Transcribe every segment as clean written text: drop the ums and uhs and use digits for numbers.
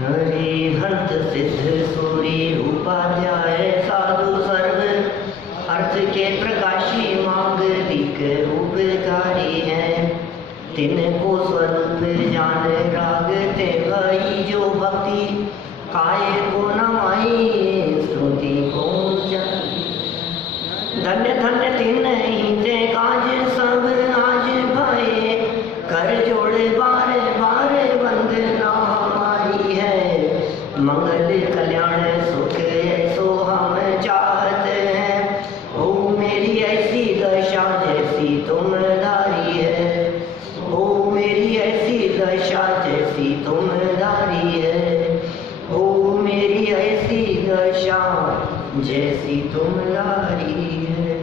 हरिहंत सिद्ध सूरी उपाध्याय साधु सर्व अर्थ के प्रकाशी मांगलिक उपकारी है। तिनको स्वरूप जान राग ते भई जो भक्ति काय को नमाई श्रुति को धन्य धन्य तिन ही ते काज सब आज भये कर जोड़े बार बार वंदना हमारी है। मंगल कल्याण सुख ऐसो हम चाहते हैं। ओ मेरी ऐसी दशा जैसी तुम धारी है। ओ मेरी ऐसी दशा जैसी तुम धारी है। ओ मेरी ऐसी दशा जैसी तुम धारी है।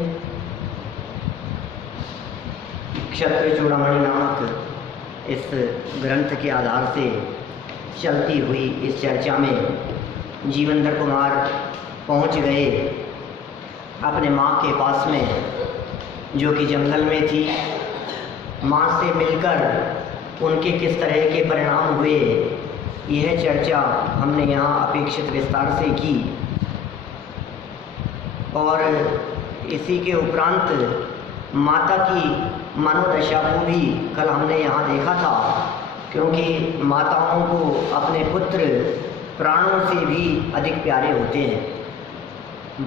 क्षत्र चूड़ामणि नामक इस ग्रंथ के आधार से चलती हुई इस चर्चा में जीवनधर कुमार पहुंच गए अपने माँ के पास में, जो कि जंगल में थी। माँ से मिलकर उनके किस तरह के परिणाम हुए, यह चर्चा हमने यहाँ अपेक्षित विस्तार से की। और इसी के उपरांत माता की मनोदशा को भी कल हमने यहाँ देखा था, क्योंकि माताओं को अपने पुत्र प्राणों से भी अधिक प्यारे होते हैं।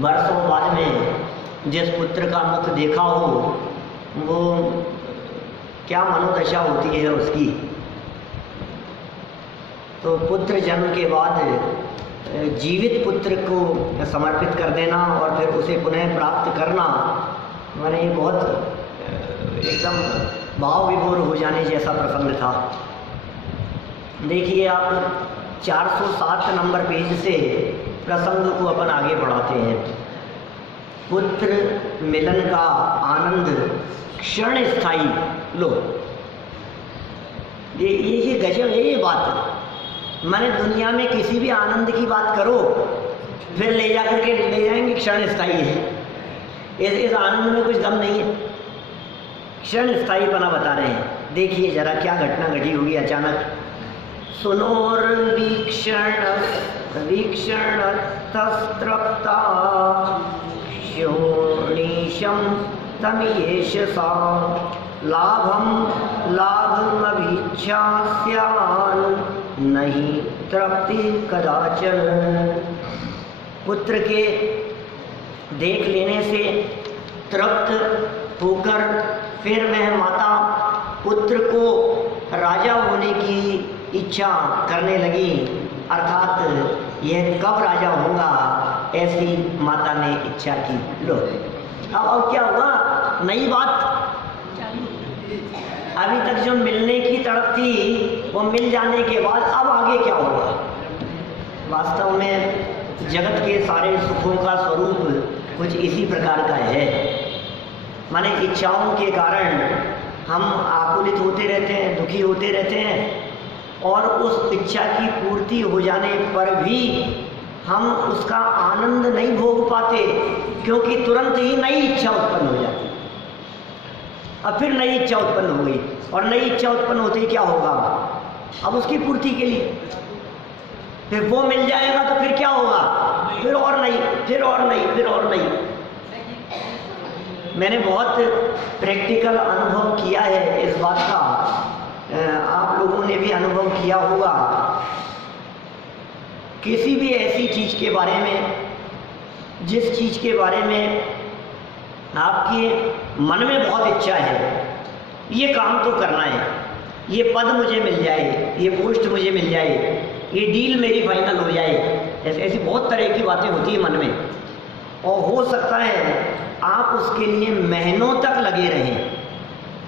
वर्षों बाद में जिस पुत्र का मुख देखा हो, वो क्या मनोदशा होती है उसकी। तो पुत्र जन्म के बाद जीवित पुत्र को समर्पित कर देना और फिर उसे पुनः प्राप्त करना, मैंने ये बहुत एकदम भाव विभोर हो जाने जैसा प्रसंग था। देखिए आप 407 नंबर पेज से प्रसंग को अपन आगे बढ़ाते हैं। पुत्र मिलन का आनंद क्षण स्थायी। लो ये गजब है ये बात। मैंने दुनिया में किसी भी आनंद की बात करो, फिर ले जाकर के ले जाएंगे क्षण स्थायी है। इस आनंद में कुछ दम नहीं है, क्षण स्थायीपना बता रहे हैं। देखिए जरा क्या घटना घटी होगी अचानक। सुनोर वीक्षण वीक्षण तस्त्रप्ता शोणीशम तमीयेश सा लाभम लाभमभीच्छा स्यान नहीं तृप्ति कदाचन। पुत्र के देख लेने से तृप्त होकर फिर वह माता पुत्र को राजा होने की इच्छा करने लगी, अर्थात यह कब राजा होगा ऐसी माता ने इच्छा की। लो अब क्या हुआ, नई बात। अभी तक जो मिलने की तड़प थी वो मिल जाने के बाद अब आगे क्या होगा। वास्तव में जगत के सारे सुखों का स्वरूप कुछ इसी प्रकार का है। माने इच्छाओं के कारण हम आकुलित होते रहते हैं, दुखी होते रहते हैं, और उस इच्छा की पूर्ति हो जाने पर भी हम उसका आनंद नहीं भोग पाते, क्योंकि तुरंत ही नई इच्छा उत्पन्न हो जाती। अब फिर नई इच्छा उत्पन्न हो गई, और नई इच्छा उत्पन्न होते ही क्या होगा, अब उसकी पूर्ति के लिए फिर वो मिल जाएगा तो फिर क्या होगा, फिर और नहीं, फिर और नहीं, फिर और नहीं। मैंने बहुत प्रैक्टिकल अनुभव किया है इस बात का, आप लोगों ने भी अनुभव किया होगा। किसी भी ऐसी चीज़ के बारे में, जिस चीज़ के बारे में आपके मन में बहुत इच्छा है, ये काम तो करना है, ये पद मुझे मिल जाए, ये पोस्ट मुझे मिल जाए, ये डील मेरी फाइनल हो जाए, ऐसी बहुत तरह की बातें होती है मन में। और हो सकता है आप उसके लिए महीनों तक लगे रहें,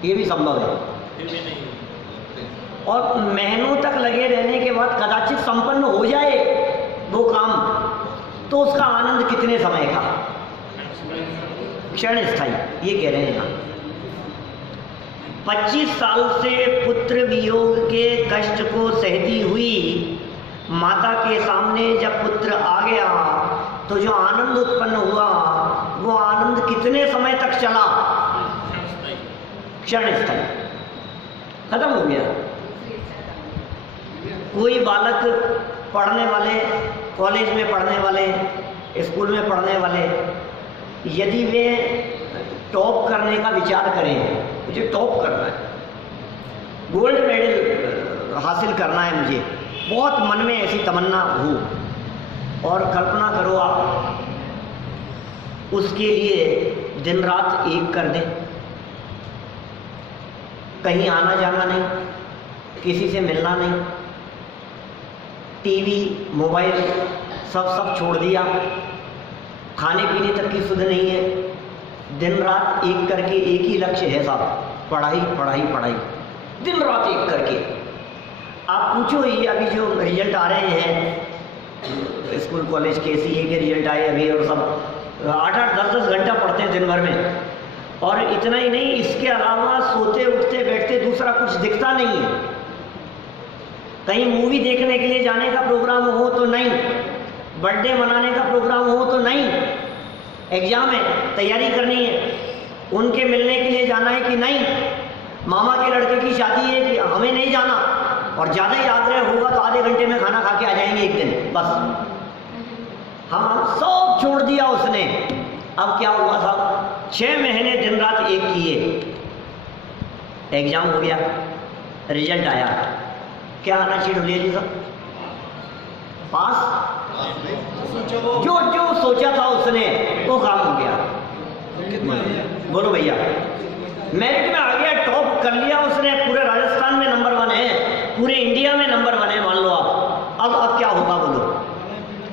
ये भी संभव है। और महीनों तक लगे रहने के बाद कदाचित संपन्न हो जाए वो काम, तो उसका आनंद कितने समय का, क्षण स्थायी, ये कह रहे हैं यहाँ। 25 साल से पुत्र वियोग के कष्ट को सहती हुई माता के सामने जब पुत्र आ गया तो जो आनंद उत्पन्न हुआ वो आनंद कितने समय तक चला, क्षण स्थायी, खत्म हो गया। कोई बालक पढ़ने वाले, कॉलेज में पढ़ने वाले, स्कूल में पढ़ने वाले, यदि वे टॉप करने का विचार करें, मुझे टॉप करना है, गोल्ड मेडल हासिल करना है, मुझे बहुत मन में ऐसी तमन्ना हो, और कल्पना करो आप उसके लिए दिन रात एक कर दें, कहीं आना जाना नहीं, किसी से मिलना नहीं, टीवी मोबाइल सब छोड़ दिया, खाने पीने तक की सुध नहीं है, दिन रात एक करके एक ही लक्ष्य है साहब, पढ़ाई पढ़ाई पढ़ाई, दिन रात एक करके। आप पूछो, ये अभी जो रिजल्ट आ रहे हैं स्कूल कॉलेज के, सीए के रिजल्ट आए अभी, और सब 8-8 10-10 घंटा पढ़ते हैं दिन भर में, और इतना ही नहीं, इसके अलावा सोते उठते बैठते दूसरा कुछ दिखता नहीं है। कहीं मूवी देखने के लिए जाने का प्रोग्राम हो तो नहीं, बर्थडे मनाने का प्रोग्राम हो तो नहीं, एग्जाम है, तैयारी करनी है, उनके मिलने के लिए जाना है कि नहीं, मामा के लड़के की शादी है कि हमें नहीं जाना, और ज़्यादा ही आग्रह होगा तो आधे घंटे में खाना खा के आ जाएंगे एक दिन, बस। हम सब छोड़ दिया उसने। अब क्या हुआ साहब, 6 महीने दिन रात एक किए, एग्जाम हो गया, रिजल्ट आया, क्या आना चाहिए ढूंढिए जी साहब, पास, जो जो सोचा था उसने वो काम हो गया। बोलो भैया, मेरिट में आ गया, टॉप कर लिया उसने, पूरे राजस्थान में नंबर 1 है, पूरे इंडिया में नंबर 1 है, मान लो आप। अब क्या होगा बोलो,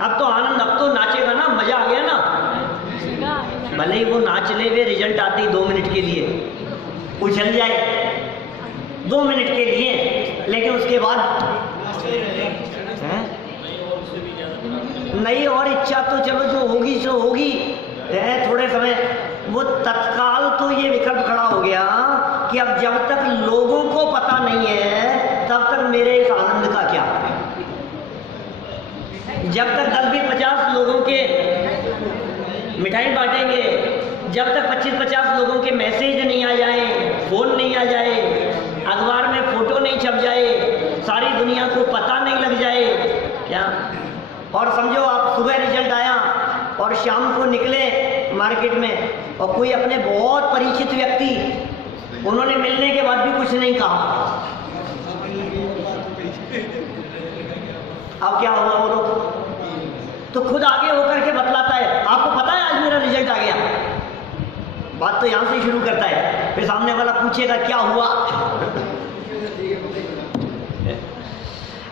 अब तो आनंद, अब तो नाचेगा ना, मजा आ गया ना। भले ही वो नाच ले, वे रिजल्ट आते ही 2 मिनट के लिए उछल जाए, 2 मिनट के लिए, लेकिन उसके बाद नहीं, और इच्छा तो चलो जो होगी सो होगी, थोड़े समय, वो तत्काल तो ये विकल्प खड़ा हो गया कि अब जब तक लोगों को पता नहीं है तब तक मेरे इस आनंद का क्या। जब तक 10-20-50 लोगों के मिठाई बांटेंगे, जब तक 25-50 लोगों के मैसेज नहीं आ जाए, फोन नहीं आ जाए, अखबार में फोटो नहीं छप जाए, सारी दुनिया को पता नहीं लग जाए क्या। और समझो आप, सुबह रिजल्ट आया और शाम को निकले मार्केट में, और कोई अपने बहुत परिचित व्यक्ति, उन्होंने मिलने के बाद भी कुछ नहीं कहा। अब क्या होगा, वो लोग तो खुद आगे होकर के बतलाता है, आपको पता है आज मेरा रिजल्ट आ गया, बात तो यहां से शुरू करता है, फिर सामने वाला पूछेगा क्या हुआ।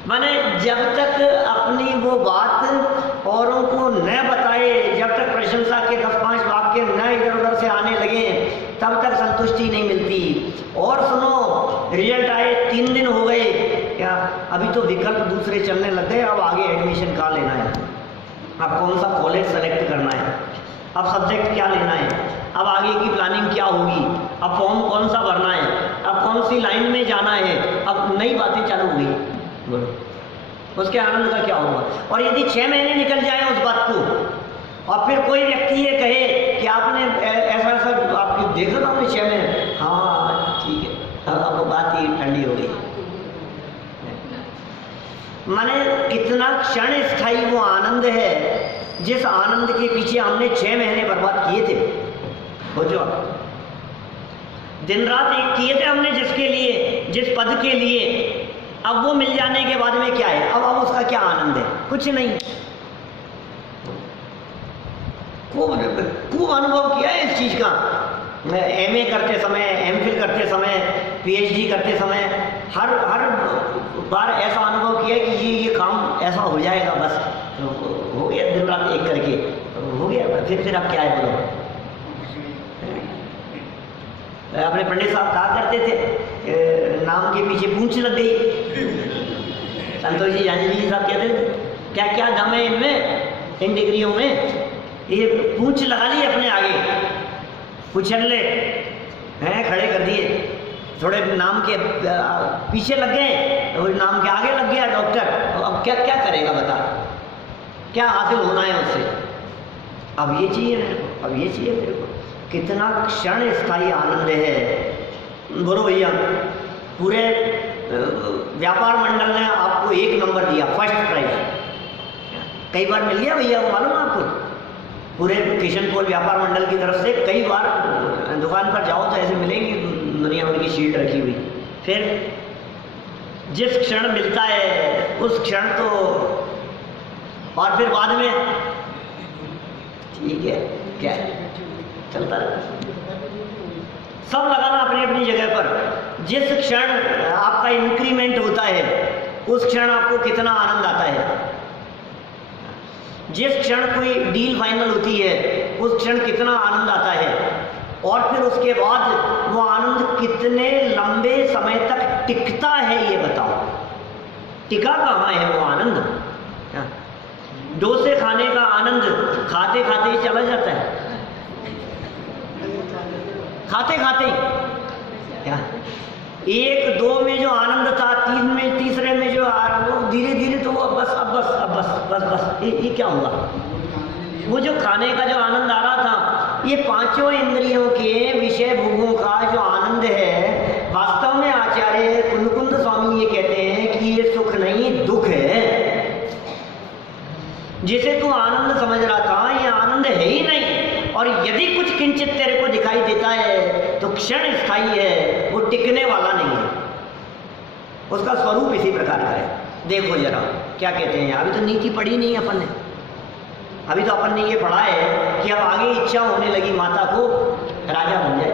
माने जब तक अपनी वो बात औरों को न बताए, जब तक प्रशंसा के 10-5 वाक्य न इधर उधर से आने लगे, तब तक संतुष्टि नहीं मिलती। और सुनो, रिजल्ट आए 3 दिन हो गए, क्या अभी तो विकल्प दूसरे चलने लग गए, अब आगे एडमिशन कहाँ लेना है, अब कौन सा कॉलेज सेलेक्ट करना है, अब सब्जेक्ट क्या लेना है, अब आगे की प्लानिंग क्या होगी, अब फॉर्म कौन सा भरना है, अब कौन सी लाइन में जाना है, अब नई बातें चालू हुई। उसके आनंद का क्या होगा। और यदि 6 महीने निकल जाए उस बात को, और फिर कोई व्यक्ति ये कहे कि आपने ऐसा ऐसा आपकी देखा था आपने 6 महीने, हाँ ठीक है, अब वो बात ही ठंडी हो गई। माने कितना क्षण स्थायी वो आनंद है, जिस आनंद के पीछे हमने 6 महीने बर्बाद किए थे। सोचो, दिन रात एक किए थे हमने जिसके लिए, जिस पद के लिए, अब वो मिल जाने के बाद में क्या है, अब उसका क्या आनंद है, कुछ नहीं। खूब अनुभव किया है इस चीज का, एमए करते समय, एमफिल करते समय, पीएचडी करते समय, हर बार ऐसा अनुभव किया कि ये काम ऐसा हो जाएगा, बस हो गया, दिन रात एक करके हो गया, फिर अब क्या है बोलो। अपने पंडित साहब कहा करते थे, नाम के पीछे पूंछ लग गई। संतोष जी जानी जी साहब कहते थे, क्या क्या दम है इनमें, इन डिग्रियों में, ये पूंछ लगा ली अपने आगे, कुचल ले हैं, खड़े कर दिए, थोड़े नाम के पीछे लग गए, और नाम के आगे लग गया डॉक्टर। अब क्या क्या करेगा बता, क्या हासिल होना है उससे, अब ये चाहिए मेरे को, अब ये चाहिए मेरे को। कितना क्षण स्थायी आनंद है। बोलो भैया, पूरे व्यापार मंडल ने आपको 1 नंबर दिया, फर्स्ट प्राइज, कई बार मिल गया भैया को, मालूम है आपको? पूरे किशन कोल व्यापार मंडल की तरफ से कई बार दुकान पर जाओ तो ऐसे मिलेंगी दुनिया भर की शीट रखी हुई। फिर जिस क्षण मिलता है उस क्षण तो, और फिर बाद में ठीक है क्या है, चलता रहता। सब लगाना अपनी अपनी जगह पर। जिस क्षण आपका इंक्रीमेंट होता है उस क्षण आपको कितना आनंद आता है, जिस क्षण कोई डील फाइनल होती है उस क्षण कितना आनंद आता है, और फिर उसके बाद वो आनंद कितने लंबे समय तक टिकता है ये बताओ। टिका कहाँ है वो आनंद? डोसे खाने का आनंद खाते खाते ही चला जाता है, खाते खाते ही क्या, एक दो में जो आनंद था, तीन में, तीसरे में जो वो धीरे धीरे तो वो बस अब बस अब बस बस बस ये क्या हुआ? वो जो खाने का जो आनंद आ रहा था, ये पांचों इंद्रियों के विषय भोगों का जो आनंद है, वास्तव में आचार्य कुंदकुंद स्वामी ये कहते हैं कि ये सुख नहीं दुख है। जिसे तू आनंद समझ रहा था ये आनंद है ही नहीं, और यदि कुछ किंचित तेरे को दिखाई देता है तो क्षण स्थायी है, वो टिकने वाला नहीं है। उसका स्वरूप इसी प्रकार का है। देखो जरा क्या कहते हैं, अभी तो नीति पढ़ी नहीं अपन ने, अभी तो अपन ने ये पढ़ा है कि अब आगे इच्छा होने लगी माता को राजा बन जाए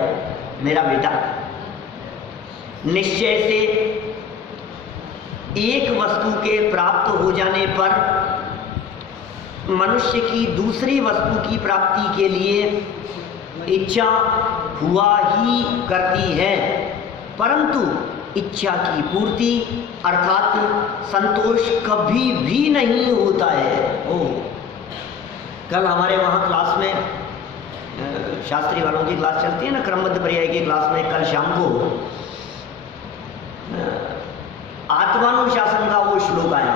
मेरा बेटा। निश्चय से एक वस्तु के प्राप्त हो जाने पर मनुष्य की दूसरी वस्तु की प्राप्ति के लिए इच्छा हुआ ही करती है, परंतु इच्छा की पूर्ति अर्थात संतोष कभी भी नहीं होता है। कल हमारे वहाँ क्लास में शास्त्री वालों की क्लास चलती है ना, क्रमबद्ध पर्याय की क्लास में, कल शाम को आत्मानुशासन का वो श्लोक आया।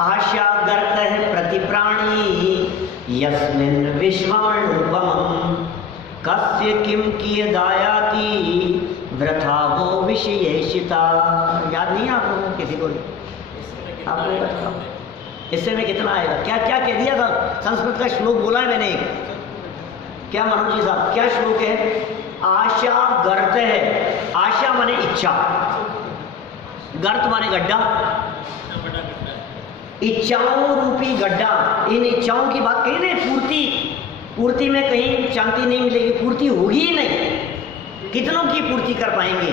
आशा गर्त है प्रतिप्राणी यस्मिन् विश्वाणुपमं कस्य किम कियदायाति वृथा वो विषयेशिता। याद नहीं है आप लोगों को? किसी को भी आप लोग बताओ इससे में कितना आएगा? क्या क्या कह दिया था? संस्कृत का श्लोक बोला है मैंने। क्या मनोज जी साहब, क्या श्लोक है? आशा गर्त है। आशा माने इच्छा, गर्त माने गड्ढा, इच्छाओं रूपी गड्ढा। इन इच्छाओं की बात कही नहीं, पूर्ति में कहीं शांति नहीं मिलेगी, पूर्ति होगी ही नहीं। कितनों की पूर्ति कर पाएंगे?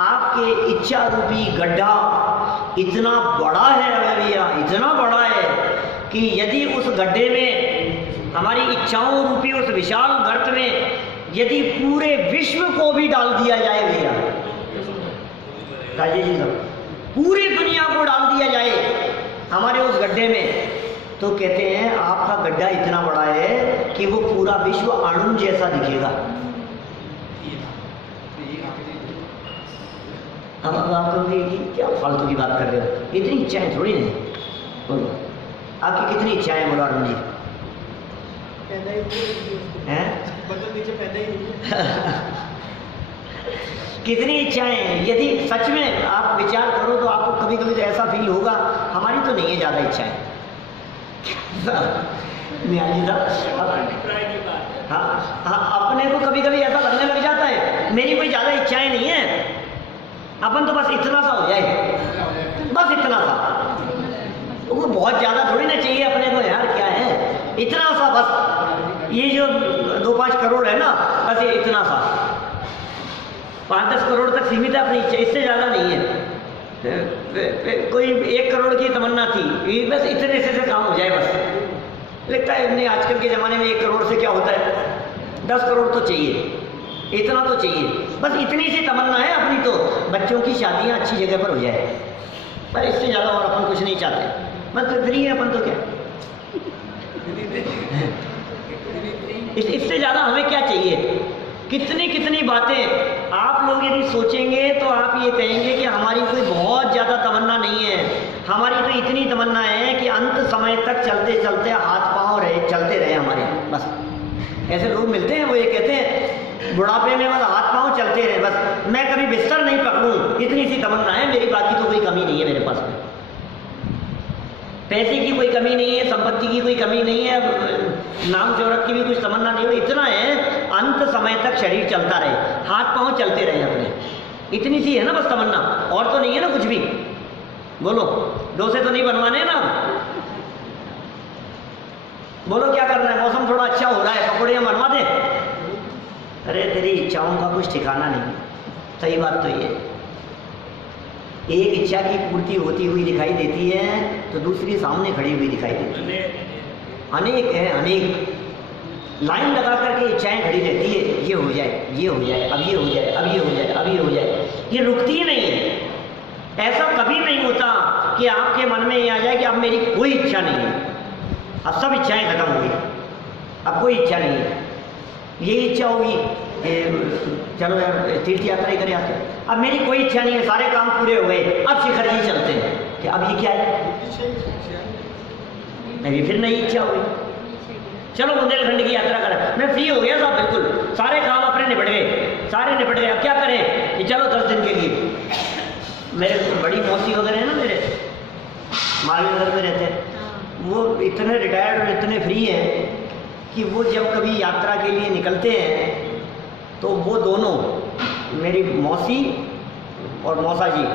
आपके इच्छा रूपी गड्ढा इतना बड़ा है भैया, इतना बड़ा है कि यदि उस गड्ढे में, हमारी इच्छाओं रूपी उस विशाल गर्त में यदि पूरे विश्व को भी डाल दिया जाए भैया, राजेश जी साहब, पूरी दुनिया को डाल दिया जाए हमारे उस गड्ढे में, तो कहते हैं आपका गड्ढा इतना बड़ा है कि वो पूरा विश्व अणु जैसा दिखेगा। अब आप कहोगे कि क्या फालतू की बात कर रहे हो, इतनी इच्छाएं थोड़ी नहीं। बोलो आपकी कितनी इच्छाएं? बोलो अरुण जी। कितनी इच्छाएं? यदि सच में आप विचार करो तो आपको कभी कभी तो ऐसा फील होगा हमारी तो नहीं है ज़्यादा इच्छाएं। हाँ, अपने को कभी कभी ऐसा लगने लग जाता है मेरी कोई ज़्यादा इच्छाएं नहीं है, अपन तो बस इतना सा हो जाए, बस इतना सा। वो बहुत ज़्यादा थोड़ी ना चाहिए अपने को यार, क्या है इतना सा बस। ये जो 2-5 करोड़ है ना, बस ये इतना सा, 5-10 करोड़ तक सीमित है अपनी इच्छा, इससे ज़्यादा नहीं है। कोई 1 करोड़ की तमन्ना थी, बस इतने से काम हो जाए बस। लगता है नहीं, आजकल के ज़माने में 1 करोड़ से क्या होता है, 10 करोड़ तो चाहिए, इतना तो चाहिए, बस इतनी सी तमन्ना है अपनी। तो बच्चों की शादियाँ अच्छी जगह पर हो जाए, पर इससे ज़्यादा और अपन कुछ नहीं चाहते, बस फ्री है अपन तो। क्या इससे ज़्यादा हमें क्या चाहिए? कितनी कितनी बातें आप लोग यदि सोचेंगे तो आप ये कहेंगे कि हमारी कोई बहुत ज़्यादा तमन्ना नहीं है। हमारी तो इतनी तमन्ना है कि अंत समय तक चलते चलते हाथ पांव चलते रहे हमारे, बस। ऐसे लोग मिलते हैं, वो ये कहते हैं बुढ़ापे में बस हाथ पांव चलते रहे, बस मैं कभी बिस्तर नहीं पकड़ूं, इतनी सी तमन्ना है मेरी, बाकी तो कोई कमी नहीं है मेरे पास में। पैसे की कोई कमी नहीं है, संपत्ति की कोई कमी नहीं है, नाम शोहरत की भी कुछ तमन्ना नहीं हो, इतना है अंत समय तक शरीर चलता रहे, हाथ पांव चलते रहे अपने, इतनी सी है ना बस तमन्ना, और तो नहीं है ना कुछ भी। बोलो डोसे तो नहीं बनवाने ना, बोलो क्या करना है, मौसम थोड़ा अच्छा हो रहा है, पकौड़े बनवा दे। अरे तेरी इच्छाओं का कुछ ठिकाना नहीं। सही बात तो ये, एक इच्छा की पूर्ति होती हुई दिखाई देती है तो दूसरी सामने खड़ी हुई दिखाई देती है। अनेक है, अनेक लाइन लगा करके इच्छाएं खड़ी रहती है, ये हो जाए, ये हो जाए, अब ये हो जाए, अब ये हो जाए, अब ये हो जाए, ये रुकती ही नहीं है। ऐसा कभी नहीं होता कि आपके मन में ये आ जाए कि अब मेरी कोई इच्छा नहीं है, अब सब इच्छाएं खत्म हो गई, अब कोई इच्छा नहीं है। यही इच्छा होगी चलो यार तीर्थ यात्रा ही करें आते, अब मेरी कोई इच्छा नहीं है, सारे काम पूरे हो गए, अब शिखर जी चलते हैं, कि अब ये क्या है, नहीं फिर नई इच्छा हुई, चलो बुंदेलखंड की यात्रा करें, मैं फ्री हो गया साहब, बिल्कुल सारे काम अपने निपट गए, सारे निपट गए, अब क्या करें कि चलो 10 दिन के लिए। मेरे बड़ी मौसी वगैरह है ना, मेरे मालवीनगर में रहते हैं, वो इतने रिटायर्ड और इतने फ्री हैं कि वो जब कभी यात्रा के लिए निकलते हैं तो वो दोनों, मेरी मौसी और मौसा जी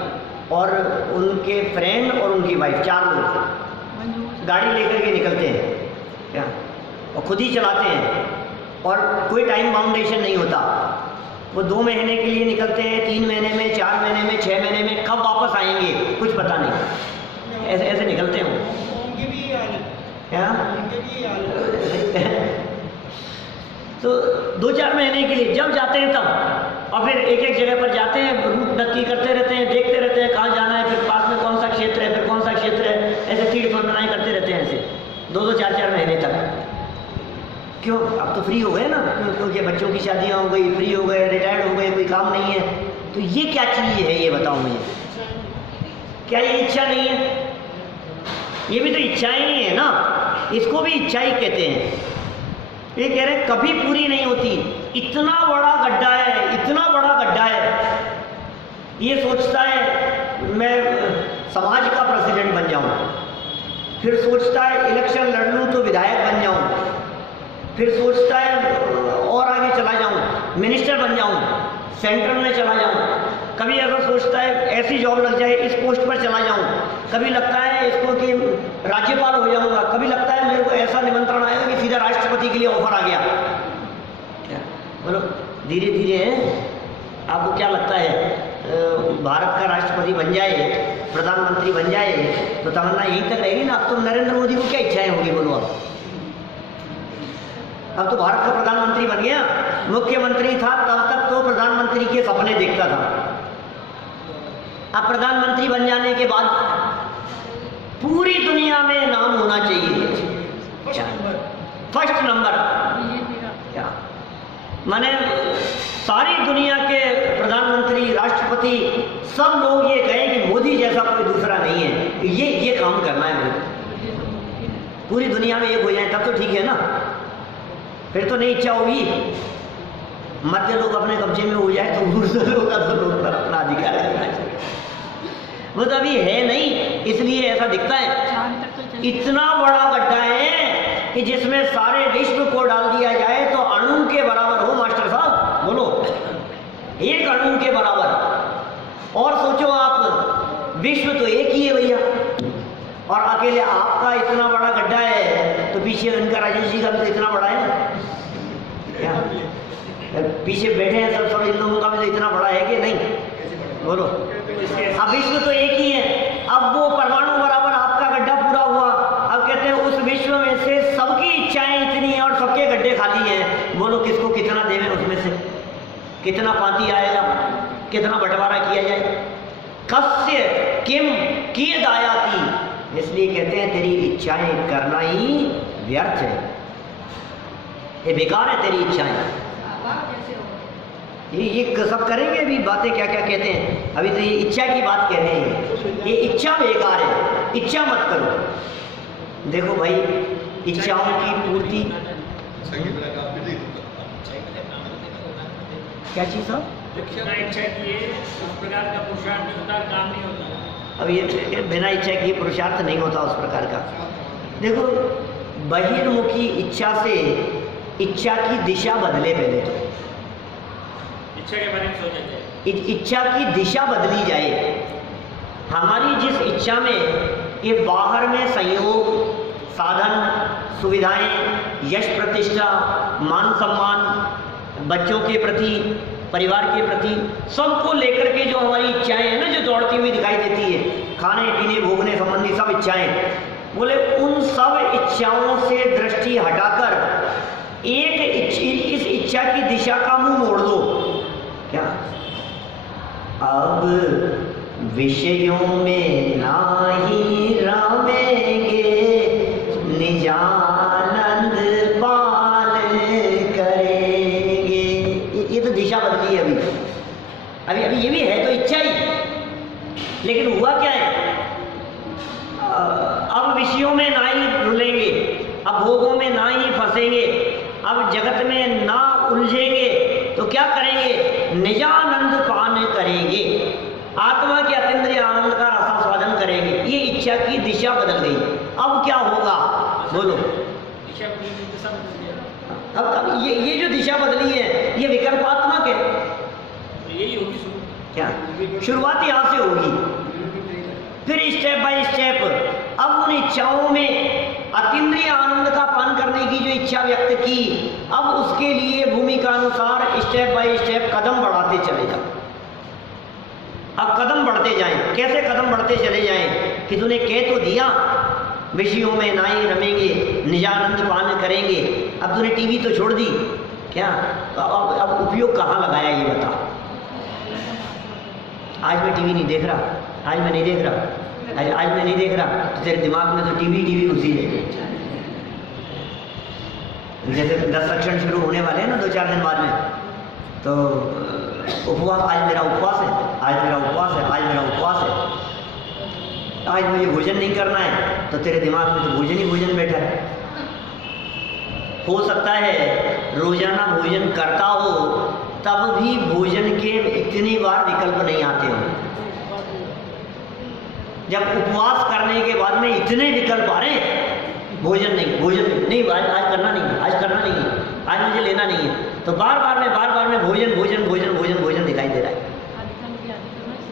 और उनके फ्रेंड और उनकी वाइफ, 4 लोग गाड़ी लेकर के निकलते हैं क्या, और खुद ही चलाते हैं, और कोई टाइम बाउंडेशन नहीं होता। वो 2 महीने के लिए निकलते हैं, 3 महीने में, 4 महीने में, 6 महीने में, कब वापस आएंगे कुछ पता नहीं, ऐसे ऐसे निकलते हैं वो। क्या तो 2-4 महीने के लिए जब जाते हैं तब, और फिर एक एक जगह पर जाते हैं, रूट नक्की करते रहते हैं, देखते रहते हैं कहाँ जाना है, फिर पास में कौन सा क्षेत्र है, फिर कौन सा क्षेत्र है, ऐसे तीर्थ बनाए करते रहते हैं, ऐसे 2-2, 4-4 महीने तक। क्यों, अब तो फ्री हो गए ना, क्योंकि बच्चों की शादियाँ हो गई, फ्री हो गए, रिटायर्ड हो गए, कोई काम नहीं है, तो ये क्या चीज़ है ये बताओ मुझे, क्या ये इच्छा नहीं है? ये भी तो इच्छाएं ही है ना, इसको भी इच्छा ही कहते हैं। ये कह रहे हैं कभी पूरी नहीं होती, इतना बड़ा गड्ढा है, इतना बड़ा गड्ढा है, ये सोचता है मैं समाज का प्रेसिडेंट बन जाऊं, फिर सोचता है इलेक्शन लड़ लूं तो विधायक बन जाऊं, फिर सोचता है और आगे चला जाऊं, मिनिस्टर बन जाऊं, सेंटर में चला जाऊं, कभी ऐसा सोचता है ऐसी जॉब लग जाए, इस पोस्ट पर चला जाऊं, कभी लगता है इसको कि राज्यपाल हो जाऊंगा, कभी लगता है मेरे को ऐसा निमंत्रण आएगा कि सीधा राष्ट्रपति के लिए ऑफर आ गया। क्या बोलो, धीरे धीरे आपको क्या लगता है भारत का राष्ट्रपति बन जाए, प्रधानमंत्री बन जाए तो तमन्ना यहीं तक रहेगी ना? अब तो नरेंद्र मोदी को क्या इच्छाएं होगी बोलो, अब तो भारत का प्रधानमंत्री बन गया, मुख्यमंत्री था तब तक तो प्रधानमंत्री के सपने देखता था, अब प्रधानमंत्री बन जाने के बाद पूरी दुनिया में नाम होना चाहिए, फर्स्ट नंबर। क्या माने सारी दुनिया के प्रधानमंत्री, राष्ट्रपति, सब लोग ये कहें कि मोदी जैसा कोई दूसरा नहीं है, ये काम करना है मेरे को, पूरी दुनिया में एक हो जाए तब तो ठीक है ना, फिर तो नहीं इच्छा होगी, मध्य लोग अपने कब्जे में हो जाए तो दूसरे लोग का तो लोग पर अपना अधिकार करना चाहिए, वो तो अभी है नहीं, इसलिए ऐसा दिखता है। इतना बड़ा गड्ढा है कि जिसमें सारे विश्व को डाल दिया जाए तो अणु के बराबर हो मास्टर साहब, बोलो, एक अणु के बराबर। और सोचो आप, विश्व तो एक ही है भैया, और अकेले आपका इतना बड़ा गड्ढा है तो पीछे उनका राजेश जी का भी तो इतना बड़ा है, क्या पीछे बैठे हैं सब इन लोगों का भी तो इतना बड़ा है कि नहीं, बोलो। अब विश्व तो एक ही है, अब वो परमाणु बराबर आपका गड्ढा पूरा हुआ, अब कहते हैं उस विश्व में से सबकी इच्छाएं इतनी हैं और सबके गड्ढे खाली हैं, बोलो किसको कितना देवें, उसमें से कितना पाती आएगा, कितना बंटवारा किया जाए, कस्य किम किए दायाती, इसलिए कहते हैं तेरी इच्छाएं करना ही व्यर्थ है, ये बेकार है तेरी इच्छाएं। ये सब करेंगे अभी बातें क्या क्या कहते हैं, अभी तो ये इच्छा की बात कह रहे हैं, ये इच्छा बेकार है, इच्छा मत करो। देखो भाई, इच्छाओं की पूर्ति क्या चीज़ साहब, इच्छा की है, उस प्रकार का पुरुषार्थ नहीं होता, काम नहीं होता। अब ये बिना इच्छा के पुरुषार्थ नहीं होता उस प्रकार का। देखो, बहिर्मुखी इच्छा से इच्छा की दिशा बदले। पहले तो इच्छा के बारे में सोचा जाए, इच्छा की दिशा बदली जाए। हमारी जिस इच्छा में ये बाहर में संयोग, साधन, सुविधाएं, यश प्रतिष्ठा, मान सम्मान, बच्चों के प्रति, परिवार के प्रति, सबको लेकर के जो हमारी इच्छाएं हैं ना, जो दौड़ती हुई दिखाई देती है, खाने पीने भोगने संबंधी सब इच्छाएं, बोले उन सब इच्छाओं से दृष्टि हटाकर इस इच्छा की दिशा का मुंह मोड़ दो। क्या? अब विषयों में नाही रमेंगे, निजानंद पान करेंगे। ये तो दिशा बदली है। अभी ये भी है तो इच्छा ही, लेकिन हुआ क्या है? अब विषयों में ना ही रुलेंगे, अब भोगों में ना ही फंसेंगे, अब जगत में ना उलझेंगे, तो क्या करेंगे? निजानंद पान करेंगे, आत्मा के अतीन्द्रिय आनंद का रसास्वादन करेंगे। ये इच्छा की दिशा बदल गई। अब क्या होगा? बोलो। अब ये जो दिशा बदली है, ये विकल्पात्मक है। यही होगी शुरू। क्या? शुरुआत यहाँ से होगी, फिर स्टेप बाय स्टेप अब उन इच्छाओं में अतीन्द्रिय आनंद का पान करने की जो इच्छा व्यक्त की, अब उसके लिए भूमिका अनुसार स्टेप बाय स्टेप कदम बढ़ाते चले जाओ। अब कदम बढ़ते जाएं। कैसे कदम बढ़ते चले जाएं? कि तूने कह तो दिया विषयों में ना ही रमेंगे, निजानंद पान करेंगे, अब तूने टीवी तो छोड़ दी। क्या? तो अब उपयोग कहाँ लगाया ये बता। आज मैं टीवी नहीं देख रहा, आज मैं नहीं देख रहा, आज मैं नहीं देख रहा, तो तेरे दिमाग में तो टीवी घुसी है। जैसे 10 सेक्शन शुरू होने वाले हैं ना 2-4 दिन बाद में, तो उपवास, आज मेरा उपवास है, आज मेरा उपवास है, आज मेरा उपवास है, आज मुझे भोजन नहीं करना है, तो तेरे दिमाग में तो भोजन ही भोजन बैठा है। हो सकता है रोजाना भोजन करता हो, तब भी भोजन के इतनी बार विकल्प नहीं आते हो। जब उपवास करने के बाद में इतने विकल्प आ रहे हैं, भोजन नहीं, आज करना नहीं है, आज करना नहीं है, आज मुझे लेना नहीं है, तो बार बार में भोजन दिखाई दे रहा है।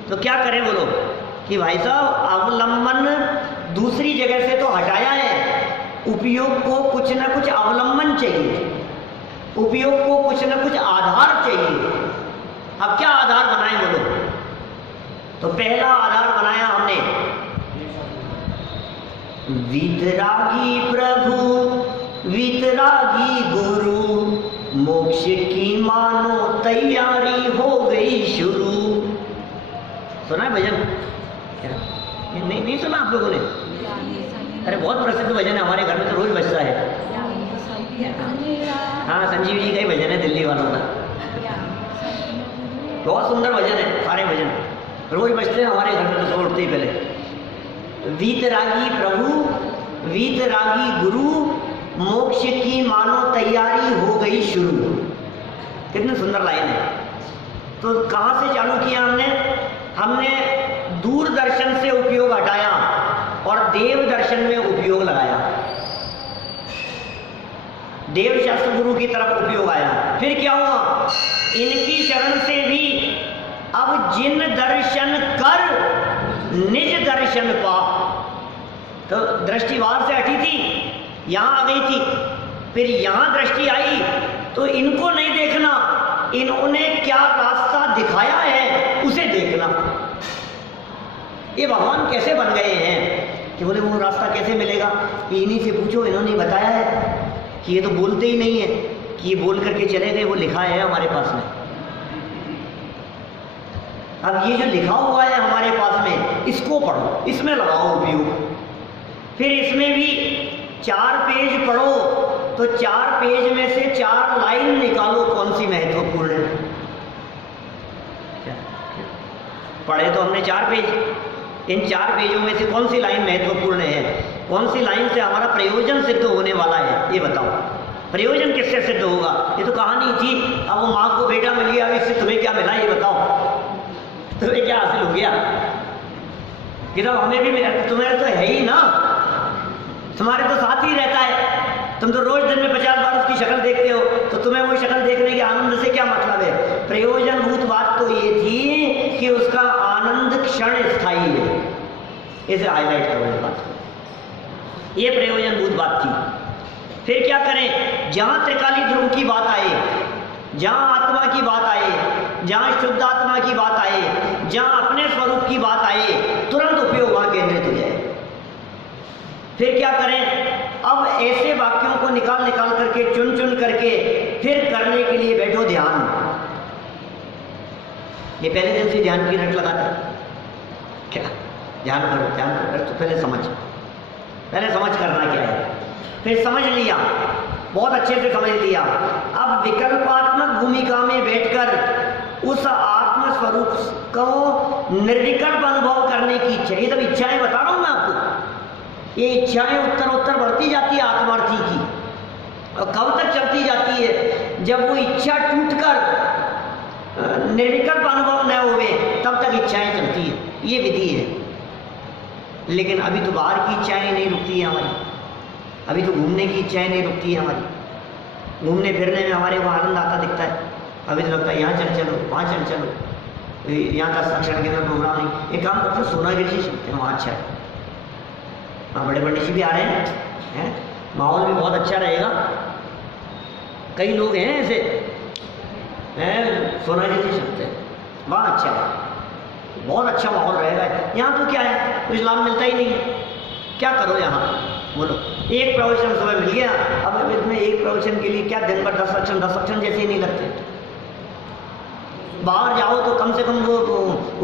तो क्या करें बोलो? कि भाई साहब, अवलंबन दूसरी जगह से तो हटाया है, उपयोग को कुछ न कुछ अवलंबन चाहिए, उपयोग को कुछ न कुछ आधार चाहिए। अब क्या आधार बनाएं बोलो? तो पहला आधार बनाया हमने वीतरागी प्रभु, वीतरागी गुरु, मोक्ष की मानो तैयारी हो गई शुरू। सुना है भजन? नहीं सुना आप लोगों ने? अरे बहुत प्रसिद्ध भजन है, हमारे घर में तो रोज बजता है। हाँ, संजीव जी का ही भजन है, दिल्ली वालों का। बहुत सुंदर भजन है, सारे भजन रोज बजते हैं हमारे घर में, तो उठते ही पहले वीतरागी प्रभु, वीतरागी गुरु, मोक्ष की मानो तैयारी हो गई शुरू। कितनी सुंदर लाइन है। तो कहाँ से चालू किया हमने दूरदर्शन से उपयोग हटाया और देव दर्शन में उपयोग लगाया, देव शास्त्र गुरु की तरफ उपयोग आया। फिर क्या हुआ? इनकी शरण से भी अब जिन दर्शन कर निज दर्शन पा। तो दृष्टि बाहर से हटी थी, यहां आ गई थी, फिर यहां दृष्टि आई, तो इनको नहीं देखना, इन्होंने क्या रास्ता दिखाया है उसे देखना। ये भगवान कैसे बन गए हैं? कि बोले वो रास्ता कैसे मिलेगा? इन्हीं से पूछो, इन्होंने बताया है कि ये तो बोलते ही नहीं है, कि ये बोल करके चले गए, वो लिखा है हमारे पास में। अब ये जो लिखा हुआ है हमारे पास में, इसको पढ़ो, इसमें लगाओ उपयोग। फिर इसमें भी 4 पेज पढ़ो, तो 4 पेज में से 4 लाइन निकालो कौन सी महत्वपूर्ण है। पढ़े तो हमने 4 पेज, इन 4 पेजों में से कौन सी लाइन महत्वपूर्ण है, कौन सी लाइन से हमारा प्रयोजन सिद्ध होने वाला है, ये बताओ। प्रयोजन किससे सिद्ध होगा? ये तो कहानी थी, अब वो माँ को बेटा मिल गया, अब इससे तुम्हें क्या मिला ये बताओ, तुम्हें क्या हासिल हो गया? कि तब हमें भी तुम्हारे तो है ही ना, तुम्हारे तो साथ ही रहता है, तुम तो रोज दिन में 50 बार उसकी शक्ल देखते हो, तो तुम्हें वो शक्ल देखने के आनंद से क्या मतलब है? प्रयोजनभूत बात तो ये थी कि उसका आनंद क्षण स्थायी है, इसे हाईलाइट करो ये बात, ये प्रयोजनभूत बात थी। फिर क्या करें, जहां त्रिकाली ध्रुव की बात आए, जहां आत्मा की बात आए, जहां शुद्ध आत्मा की बात आए, जहां अपने स्वरूप की बात आए, तुरंत उपयोग वहां केंद्रित हो जाए। फिर क्या करें, अब ऐसे वाक्यों को निकाल निकाल करके, चुन चुन करके फिर करने के लिए बैठो ध्यान। ये पहले दिन से ध्यान की रट लगाता है क्या? ध्यान करो तो पहले समझ करना क्या है। फिर समझ लिया, बहुत अच्छे से समझ लिया, अब विकल्पात्मक भूमिका में बैठकर उस आत्म स्वरूप को निर्विकल्प अनुभव करने की इच्छा, ये सब इच्छाएं बता रहा हूं मैं आपको, ये इच्छाएं उत्तर बढ़ती जाती है आत्मार्थी की, और कब तक चलती जाती है? जब वो इच्छा टूटकर निर्विकल्प अनुभव न हुए तब तक इच्छाएं चलती है, ये विधि है। लेकिन अभी तो बाहर की इच्छाएं नहीं रुकती है हमारी, अभी तो घूमने की इच्छाएं नहीं रुकती है हमारी, घूमने फिरने में हमारे को आनंद आता दिखता है, अभी तो लगता है यहाँ चल चलो, वहाँ चल चलो, यहाँ 10 लक्षण के अंदर प्रोग्राम नहीं, एक काम करते सोनागिरी से चलते हैं, वहाँ अच्छा है, वहाँ बड़े पंडित जी भी आ रहे हैं, माहौल भी बहुत अच्छा रहेगा, कई लोग हैं ऐसे सोनागिरी से चलते हैं, वहाँ अच्छा है, बहुत अच्छा माहौल रहेगा। यहाँ तो क्या है, कुछ लाभ मिलता ही नहीं है, क्या करो यहाँ, बोलो। एक प्रवचन सुबह मिल गया, अब इसमें एक प्रवचन के लिए क्या दिन भर 10 लक्षण जैसे ही नहीं लगते। बाहर जाओ तो कम से कम वो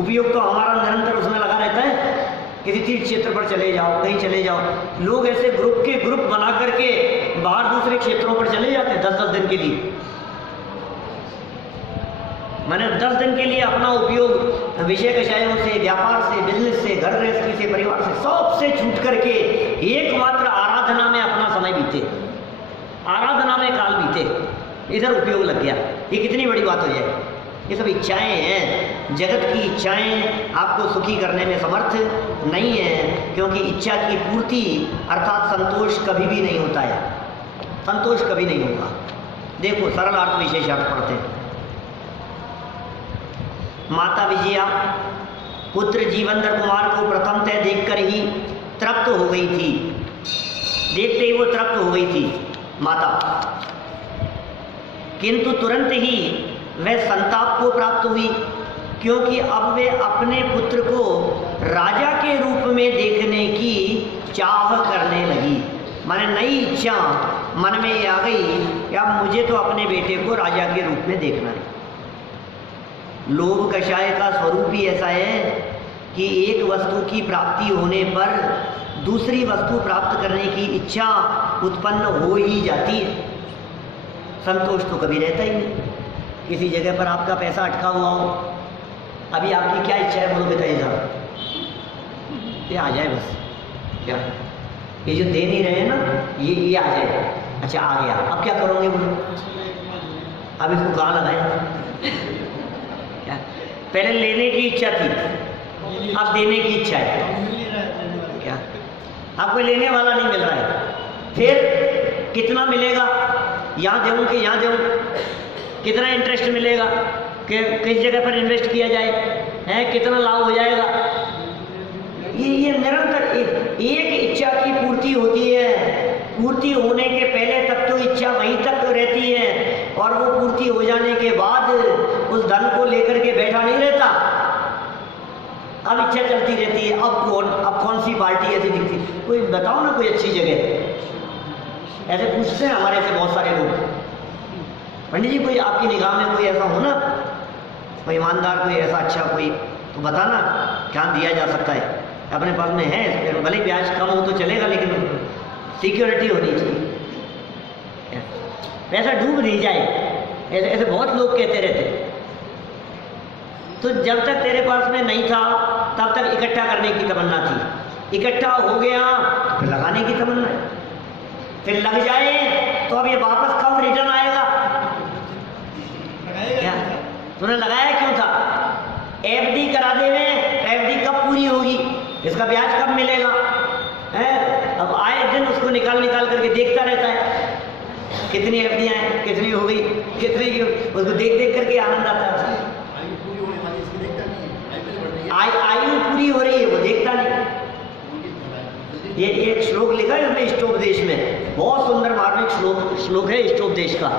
उपयोग तो हमारा निरंतर उसमें लगा रहता है, किसी तीर्थ क्षेत्र पर चले जाओ, कहीं चले जाओ, लोग ऐसे ग्रुप के ग्रुप बना करके बाहर दूसरे क्षेत्रों पर चले जाते हैं 10-10 दिन के लिए। मैंने 10 दिन के लिए अपना उपयोग विषय कषायों से, व्यापार से, बिजनेस से, घर गृहस्थी से, परिवार से, सबसे छूट करके एकमात्र आराधना में अपना समय बीते, आराधना में काल बीते, इधर उपयोग लग गया। ये कितनी बड़ी बात हो जाए। ये सब इच्छाएं हैं, जगत की इच्छाएं आपको सुखी करने में समर्थ नहीं है, क्योंकि इच्छा की पूर्ति अर्थात संतोष कभी भी नहीं होता है, संतोष कभी नहीं होगा। देखो सरल अर्थ विशेष अर्थ पढ़ते हैं। माता विजया पुत्र जीवंदर कुमार को प्रथमतः देखकर ही तृप्त हो गई थी, देखते ही वो तृप्त हो गई थी माता, किंतु तुरंत ही वह संताप को प्राप्त हुई, क्योंकि अब वे अपने पुत्र को राजा के रूप में देखने की चाह करने लगी। माने नई इच्छा मन में ये आ गई कि अब मुझे तो अपने बेटे को राजा के रूप में देखना है। लोभ कषाय का स्वरूप ही ऐसा है कि एक वस्तु की प्राप्ति होने पर दूसरी वस्तु प्राप्त करने की इच्छा उत्पन्न हो ही जाती है, संतोष तो कभी रहता ही नहीं। किसी जगह पर आपका पैसा अटका हुआ हो, अभी आपकी क्या इच्छा है, बोलो बताइए साहब, ये आ जाए बस, क्या ये जो दे नहीं रहे ना, ये आ जाए, अच्छा आ गया, अब क्या करोगे बोलो, अब इसको कहाँ लगाए? क्या पहले लेने की इच्छा थी, अब देने की इच्छा है, क्या आपको लेने वाला नहीं मिल रहा है, फिर कितना मिलेगा, यहाँ देऊँ कि यहाँ देऊँ, कितना इंटरेस्ट मिलेगा, कि किस जगह पर इन्वेस्ट किया जाए, है कितना लाभ हो जाएगा, ये निरंतर एक इच्छा की पूर्ति होती है। पूर्ति होने के पहले तक तो इच्छा वहीं तक रहती है, और वो पूर्ति हो जाने के बाद उस धन को लेकर के बैठा नहीं रहता, अब इच्छा चलती रहती है। अब कौन सी पार्टी ऐसी दिखती, कोई बताओ ना कोई अच्छी जगह, ऐसे पूछते हैं हमारे से बहुत सारे लोग, पंडित जी कोई आपकी निगाह में कोई ऐसा हो ना, कोई ईमानदार, कोई ऐसा अच्छा कोई, तो बताना क्या दिया जा सकता है, अपने पास में है, भले ब्याज कम हो तो चलेगा, लेकिन सिक्योरिटी होनी चाहिए, पैसा डूब नहीं जाए, ऐसे बहुत लोग कहते रहते। तो जब तक तेरे पास में नहीं था तब तक इकट्ठा करने की तमन्ना थी, इकट्ठा हो गया तो फिर लगाने की तमन्ना है, फिर लग जाए तो अब ये वापस कब रिटर्न आएगा, क्या तूने लगाया क्यों था, एफडी करा दे में, एफडी कब पूरी होगी, इसका ब्याज कब मिलेगा है। अब आए दिन उसको निकाल करके देखता रहता है कितनी एफडियां हैं, कितनी हो गई, कितनी की, उसको देख करके आनंद आता है उसको। आयु पूरी हो रही है वो देखता नहीं। ये एक श्लोक लिखा है हमने इष्टोपदेश में, बहुत सुंदर मार्मिक श्लोक है इष्टोपदेश का।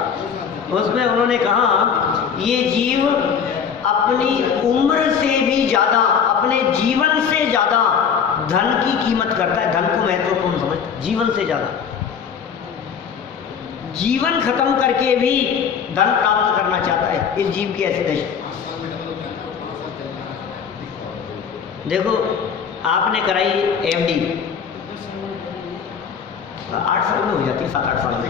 उसमें उन्होंने कहा ये जीव अपनी उम्र से भी ज्यादा, अपने जीवन से ज्यादा धन की कीमत करता है, धन को महत्वपूर्ण समझता है, जीवन से ज्यादा। जीवन खत्म करके भी धन प्राप्त करना चाहता है, इस जीव की ऐसी दशा। देखो आपने कराई एफडी 8 साल में हो जाती है, 7-8 साल में,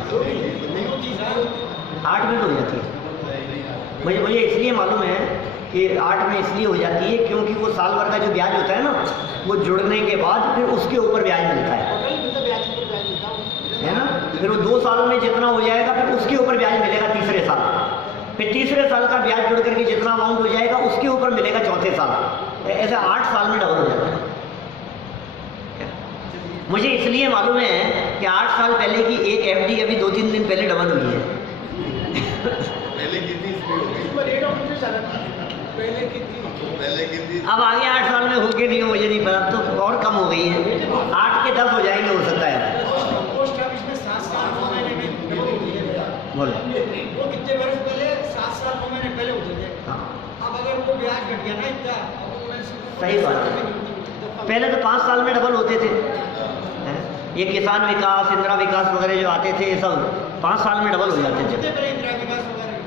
8 में तो हो जाती है। मुझे इसलिए मालूम है कि 8 में इसलिए हो जाती है क्योंकि वो साल भर का जो ब्याज होता है ना, वो जुड़ने के बाद फिर उसके ऊपर ब्याज मिलता है ना। फिर वो 2 साल में जितना हो जाएगा फिर उसके ऊपर ब्याज मिलेगा तीसरे साल, फिर तीसरे साल का ब्याज जुड़ करके जितना अमाउंट हो जाएगा उसके ऊपर मिलेगा चौथे साल। ऐसे 8 साल में डबल हो जाता है। मुझे इसलिए मालूम है कि 8 साल पहले की एक एफडी अभी 2-3 दिन पहले डबल हुई है। अब आगे 8 साल में होके नहीं, मुझे नहीं पता, तो और कम हो गई है, 8 के 10 हो जाएंगे हो सकता है। पोस्ट ऑफिस में 7 साल 9 महीने में बोलो वो कितने वर्ष पहले 7 साल 9 महीने पहले होते थे। हाँ अब अगर वो ब्याज घट गया ना इतना, सही बात है। पहले तो 5 साल में डबल होते थे, ये किसान विकास, इंदिरा विकास वगैरह जो आते थे, ये सब 5 साल में डबल हो जाते थे।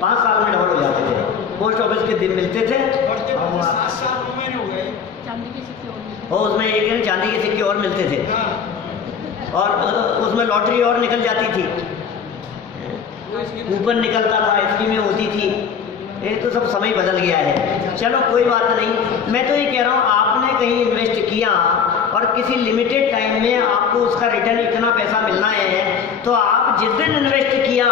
5 साल में डबल हो जाते थे, पोस्ट ऑफिस के दिन मिलते थे। 7 साल 9 महीने हो गए, और उसमें एक चांदी के सिक्के और मिलते थे, और उसमें लॉटरी और निकल जाती थी, कूपन निकलता था, स्कीमें होती थी। ये तो सब समय बदल गया है। चलो कोई बात नहीं, मैं तो ये कह रहा हूँ आपने कहीं इन्वेस्ट किया और किसी लिमिटेड टाइम में आपको उसका रिटर्न इतना पैसा मिलना है, तो आप जिस दिन इन्वेस्ट किया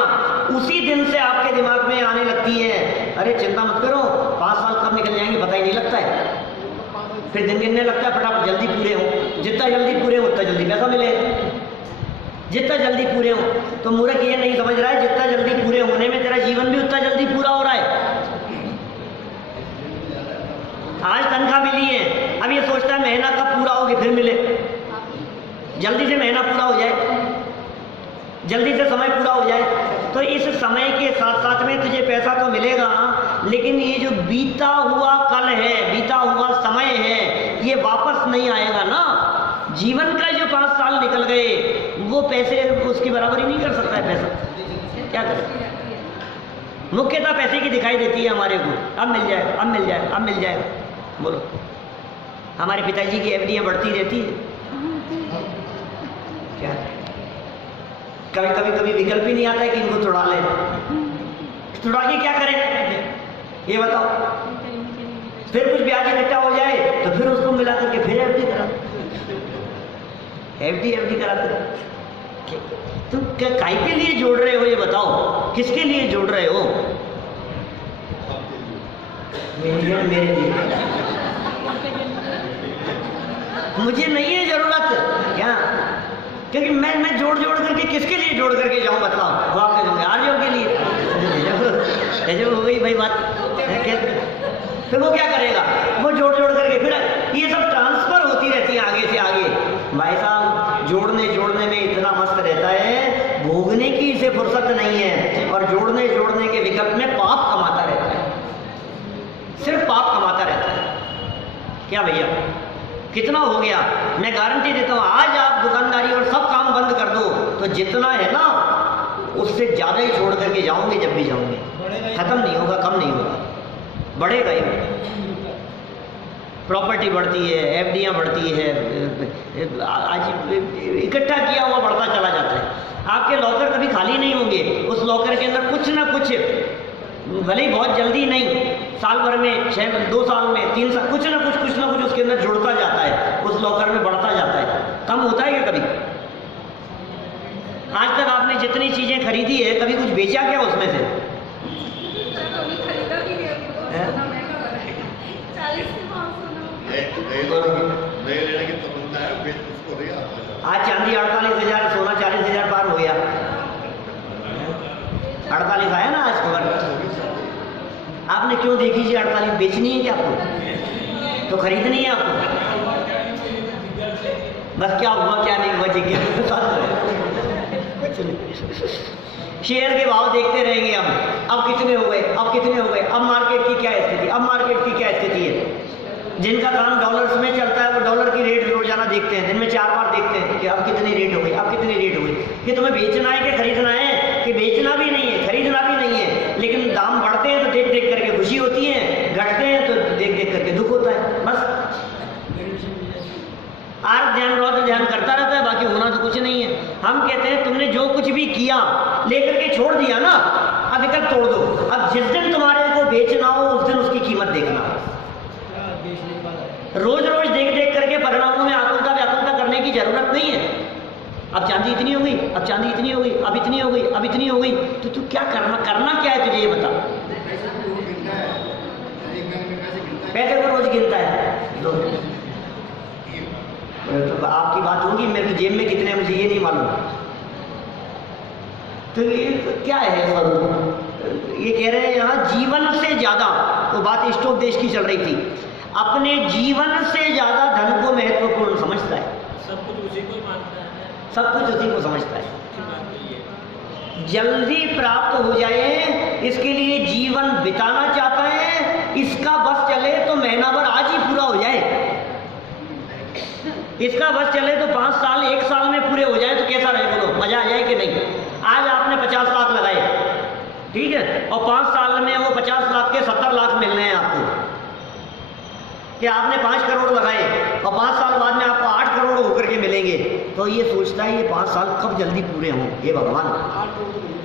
उसी दिन से आपके दिमाग में आने लगती है, अरे चिंता मत करो 5 साल कब निकल जाएंगे पता ही नहीं लगता है। फिर दिन गिनने लगता है, फटाफट जल्दी पूरे हो, जितना जल्दी पूरे हो उतना जल्दी पैसा मिले, जितना जल्दी पूरे हो। तो मूर्ख ये नहीं समझ रहा है जितना जल्दी पूरे होने में तेरा जीवन भी उतना जल्दी पूरा हो रहा है। आज तनख्वाह मिली है, अब ये सोचता है महीना कब पूरा होगी फिर मिले, जल्दी से महीना पूरा हो जाए, जल्दी से समय पूरा हो जाए। तो इस समय के साथ साथ में तुझे पैसा तो मिलेगा, लेकिन ये जो बीता हुआ कल है, बीता हुआ समय है, ये वापस नहीं आएगा ना। जीवन का जो 5 साल निकल गए वो पैसे उसकी बराबरी नहीं कर सकता है पैसा, क्या करें। मुख्यतः पैसे की दिखाई देती है हमारे को, अब मिल जाए, अब मिल जाए, अब मिल जाए। बोलो हमारे पिताजी की एफडियां बढ़ती रहती है क्या, कभी विकल्प ही नहीं आता है कि इनको छुड़ा लें, छुड़ा के क्या करें ये बताओ। फिर कुछ ब्याज इकट्ठा हो जाए तो फिर उसको मिला करके फिर एफडी करा, एफडी कराते रहो। तुम काय के लिए जोड़ रहे हो ये बताओ, किसके लिए जोड़ रहे हो? मेरे लिए मुझे नहीं है जरूरत क्या, क्योंकि मैं जोड़ करके किसके लिए जोड़ करके जाऊं बताओ, वाकई आर्यों के लिए। ऐसे हो गई भाई बात, फिर वो क्या करेगा, वो जोड़ करके फिर ये सब ट्रांसफर होती रहती है आगे से आगे। भाई साहब जोड़ने में इतना मस्त रहता है, भोगने की इसे फुर्सत नहीं है, और जोड़ने के विकल्प में पाप कमाता रहता है, सिर्फ पाप कमाता रहता है। क्या भैया कितना हो गया, मैं गारंटी देता हूँ आज आप दुकानदारी और सब काम बंद कर दो तो जितना है ना उससे ज़्यादा ही छोड़ करके जाओगे, जब भी जाओगे खत्म नहीं होगा, कम नहीं होगा, बढ़ेगा ही। प्रॉपर्टी बढ़ती है, एफडियाँ बढ़ती है, आज इकट्ठा किया हुआ बढ़ता चला जाता है। आपके लॉकर कभी खाली नहीं होंगे, उस लॉकर के अंदर कुछ ना कुछ, भले ही बहुत जल्दी नहीं, साल भर में 2 साल में 3 साल, कुछ ना कुछ उसके अंदर जुड़ता जाता है, उस लॉकर में बढ़ता जाता है। कम होता है क्या कभी? आज तक आपने जितनी चीजें खरीदी है कभी कुछ बेचा क्या उसमें से? खरीदा भी नहीं, 40 से 500 नहीं लेने की आज चांदी 48,000, सोना 40,000 पार हो गया। 48 आया ना आज खबर। आपने क्यों देखी जी 48? बेचनी है क्या आपको? तो खरीदनी है आपको? बस क्या हुआ क्या नहीं हुआ जिज्ञासा कुछ नहीं। शेयर के भाव देखते रहेंगे हम, अब कितने हो गए, अब कितने हो गए, अब मार्केट की क्या स्थिति, अब मार्केट की क्या स्थिति है। जिनका काम डॉलर्स में चलता है वो डॉलर की रेट रोजाना देखते हैं, दिन में 4 बार देखते हैं कि अब कितनी रेट हो गई, अब कितनी रेट हो गई। कि तुम्हें बेचना है कि खरीदना है? कि बेचना भी नहीं है, खरीदना भी नहीं है, लेकिन दाम बढ़ते हैं तो देख देख करके खुशी होती है, घटते हैं तो देख देख करके दुख होता है। बस आर ध्यान रहो तो ध्यान करता रहता है, बाकी होना तो कुछ नहीं है। हम कहते हैं तुमने जो कुछ भी किया लेकर के छोड़ दिया ना, अब इकट्ठ तोड़ दो। अब जिस दिन तुम्हारे को बेचना हो उस दिन उसकी कीमत देखना। रोज रोज देख देख करके परिणामों में आकुलता व्याकुलता करने की जरूरत नहीं है। अब चांदी इतनी हो गई, अब चांदी इतनी हो गई, अब इतनी हो गई, अब इतनी हो गई, तो तू क्या करना क्या है तुझे ये बता। पैसे को रोज गिनता है तो आपकी बात होगी, मेरे जेब में कितने मुझे ये नहीं मालूम। तो ये क्या है स्वरूप? ये कह रहे हैं यहाँ जीवन से ज्यादा, तो बात स्टॉप देश की चल रही थी, अपने जीवन से ज्यादा धन को महत्वपूर्ण समझता है। सब कुछ उसी को मानता है, सब कुछ उसी को समझता है। जल्दी प्राप्त हो जाए इसके लिए जीवन बिताना चाहता है। इसका बस चले तो महीना भर आज ही पूरा हो जाए, इसका बस चले तो 5 साल 1 साल में पूरे हो जाए तो कैसा रहे? बोलो, मजा आ जाए कि नहीं? आज आपने 50 लाख लगाए, ठीक है, और 5 साल में वो 50 लाख के 70 लाख मिलने हैं आपको। कि आपने 5 करोड़ लगाए और 5 साल बाद में आपको 8 करोड़ होकर के मिलेंगे, तो ये सोचता है ये 5 साल कब जल्दी पूरे हों। हे भगवान,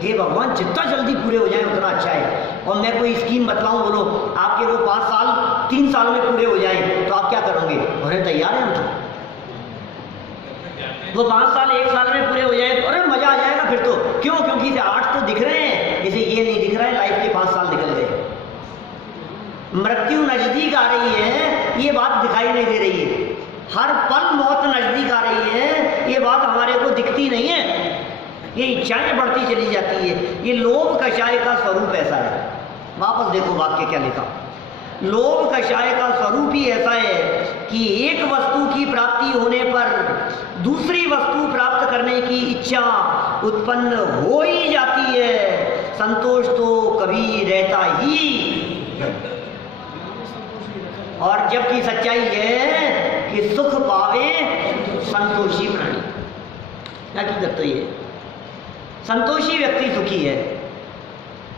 हे भगवान, जितना जल्दी पूरे हो जाए उतना अच्छा है। और मैं कोई स्कीम बतलाऊं, बोलो आपके वो 5 साल 3 साल में पूरे हो जाए तो आप क्या करोगे? अरे तैयार है हम तो। वो 5 साल 1 साल में पूरे हो जाए तो अरे मजा आ जाएगा फिर तो। क्यों? क्योंकि इसे 8 तो दिख रहे हैं, इसे ये नहीं दिख रहा है लाइफ के 5 साल निकल गए, मृत्यु नजदीक आ रही है, ये बात दिखाई नहीं दे रही है। हर पल मौत नजदीक आ रही है, ये बात हमारे को दिखती नहीं है। ये इच्छाएं बढ़ती चली जाती है। ये लोभ कषाय का स्वरूप ऐसा है। वापस देखो वाक्य क्या लिखा। लोभ कषाय का स्वरूप ही ऐसा है कि एक वस्तु की प्राप्ति होने पर दूसरी वस्तु प्राप्त करने की इच्छा उत्पन्न हो ही जाती है। संतोष तो कभी रहता ही, और जबकि सच्चाई है कि सुख पावे संतोषी प्राणी। हकीकत तो ये संतोषी व्यक्ति सुखी है।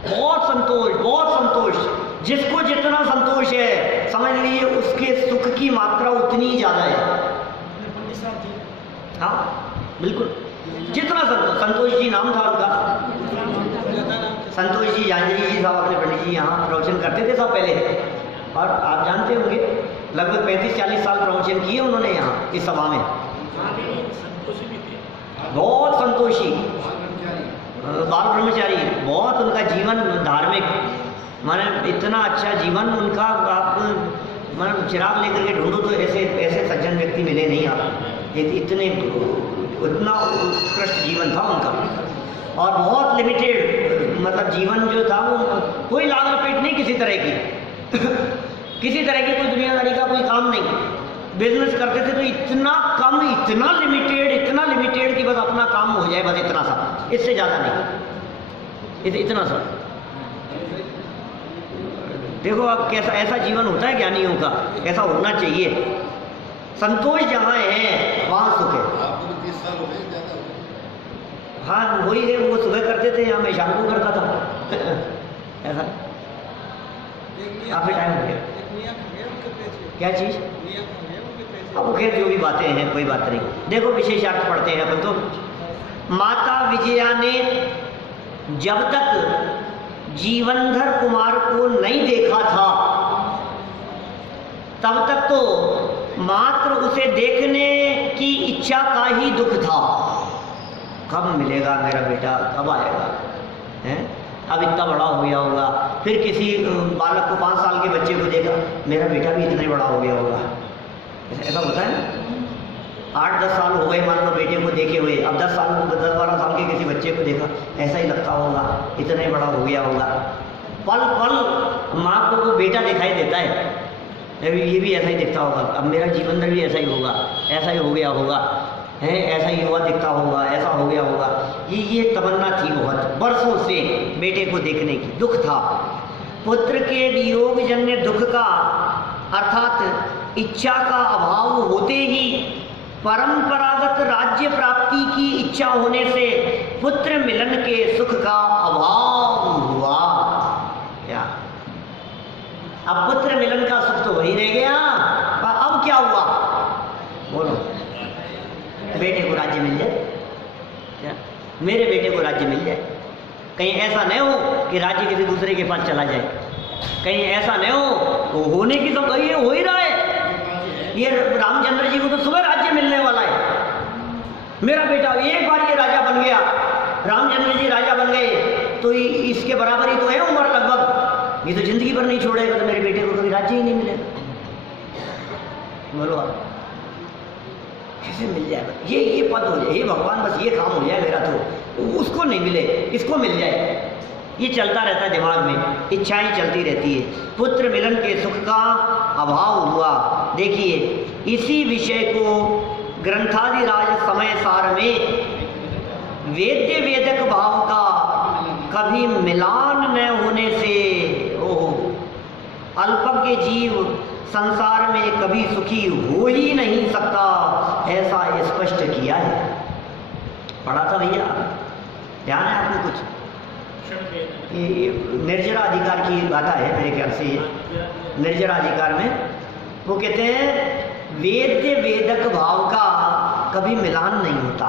बहुत संतोष, बहुत संतोष। जिसको जितना संतोष है समझ लीजिए उसके सुख की मात्रा उतनी ही ज्यादा है। हाँ बिल्कुल, जितना संतोष जी नाम था उनका, संतोष जी जांजरी जी साहब अपने पंडित जी यहाँ प्रवचन करते थे सब पहले, और आप जानते होंगे लगभग 35-40 साल प्रवचन किए उन्होंने यहाँ इस सभा में। बहुत संतोषी, बाल ब्रह्मचारी, बहुत उनका जीवन धार्मिक, माने इतना अच्छा जीवन उनका। आप माने चिराग लेकर के ढूंढो तो ऐसे सज्जन व्यक्ति मिले नहीं आप। इतना उत्कृष्ट जीवन था उनका, और बहुत लिमिटेड, मतलब जीवन जो था वो कोई लाग लपेट नहीं किसी तरह की किसी तरह की कोई दुनियादारी का कोई काम नहीं। बिजनेस करते थे तो इतना कम, इतना लिमिटेड कि बस अपना काम हो जाए, बस इतना सा, इससे ज़्यादा नहीं, इतना सा। देखो अब कैसा ऐसा जीवन होता है ज्ञानियों का, ऐसा होना चाहिए। संतोष जहाँ है वहाँ सुख है। हाँ वही है, वो सुबह करते थे, यहाँ मैं शाम को करता था ऐसा काफी टाइम हो गया। क्या चीज? अब वो खैर जो भी बातें हैं कोई बात नहीं। देखो विशेषार्थ पढ़ते हैं अपन तो। माता विजया ने जब तक जीवनधर कुमार को नहीं देखा था तब तक तो मात्र उसे देखने की इच्छा का ही दुख था। कब मिलेगा मेरा बेटा, कब आएगा, हैं? अब इतना बड़ा हो गया होगा। फिर किसी बालक को 5 साल के बच्चे को देखा, मेरा बेटा भी इतना ही बड़ा हो गया होगा। ऐसा होता है ना। 8-10 साल हो गए मान लो बेटे को देखे हुए, अब 10-12 साल के किसी बच्चे को देखा, ऐसा ही लगता होगा, इतना ही बड़ा हो गया होगा। पल पल माँ को वो बेटा दिखाई देता है, ये भी ऐसा ही दिखता होगा, अब मेरा जीवन में भी ऐसा ही होगा, ऐसा ही हो गया होगा, है ऐसा ही हुआ दिखता होगा, ऐसा हो गया होगा। ये तमन्ना थी बहुत बरसों से बेटे को देखने की, दुख था। पुत्र के वियोग जन्य दुख का अर्थात इच्छा का अभाव होते ही परंपरागत राज्य प्राप्ति की इच्छा होने से पुत्र मिलन के सुख का अभाव हुआ। क्या अब पुत्र मिलन का सुख तो वही रह गया, पर अब क्या हुआ बोलो? बेटे को राज्य मिल जाए, क्या मेरे बेटे को राज्य मिल जाए, कहीं ऐसा नहीं हो कि राज्य किसी दूसरे के पास चला जाए, कहीं ऐसा नहीं हो, होने की तो ये हो ही रहा है। ये रामचंद्र जी को तो सुबह राज्य मिलने वाला है, मेरा बेटा एक बार ये राजा बन गया, रामचंद्र जी राजा बन गए तो इसके बराबर ही तो है उम्र लगभग, ये तो जिंदगी भर नहीं छोड़ेगा, तो मेरे बेटे को कभी राज्य ही नहीं मिलेगा। बोलो आप कैसे मिल जाएगा? ये पद हो जाए, ये भगवान बस ये काम हो जाए मेरा, तो उसको नहीं मिले इसको मिल जाए, ये चलता रहता है दिमाग में, इच्छाएं चलती रहती है। पुत्र मिलन के सुख का अभाव हुआ। देखिए इसी विषय को ग्रंथादिराज समय सार में वेद्य वेदक भाव का कभी मिलान न होने से अल्पज्ञ जीव संसार में कभी सुखी हो ही नहीं सकता, ऐसा स्पष्ट किया है। पढ़ा था भैया, ध्यान है आपको कुछ? ये निर्जरा अधिकार की गाथा है मेरे ख्याल से, निर्जरा अधिकार में वो कहते हैं वेद्य वेदक भाव का कभी मिलान नहीं होता।